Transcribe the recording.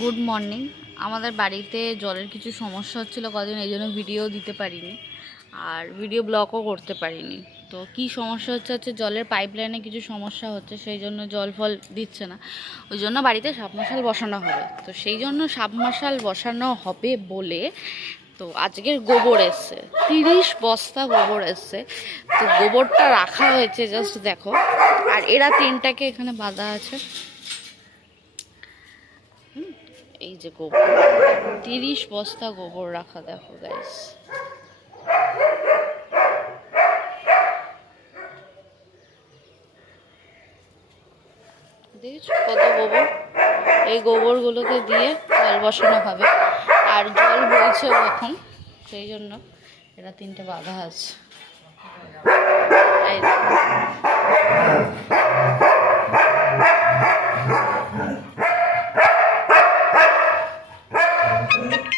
Good morning. আমাদের বাড়িতে জলের কিছু সমস্যা হচ্ছিল কদিন, এই জন্য ভিডিও দিতে পারিনি আর ভিডিও ব্লগও করতে পারিনি। তো কি সমস্যা হচ্ছে জলের পাইপলাইনে কিছু সমস্যা হচ্ছে, সেই জন্য জল ফল দিচ্ছে না। ওই জন্য বাড়িতে সাবমার্শাল বসানো হবে। তো সেই জন্য সাবমার্শাল বসানো হবে বলে তো আজকের গোবর এসছে, 30 বস্তা গোবর এসছে। তো গোবরটা রাখা হয়েছে, জাস্ট দেখো। আর এরা তিনটাকে এখানে বাঁধা আছে। এই যে গোবর, 30 বস্তা গোবর রাখা, দেখো গাইস। দেখছো কত গোবর? এই গোবরগুলোকে দিয়ে জল বসানো হবে। আর জল বইছেও এখন, সেই জন্য এরা তিনটে বাঁধা আছে। এই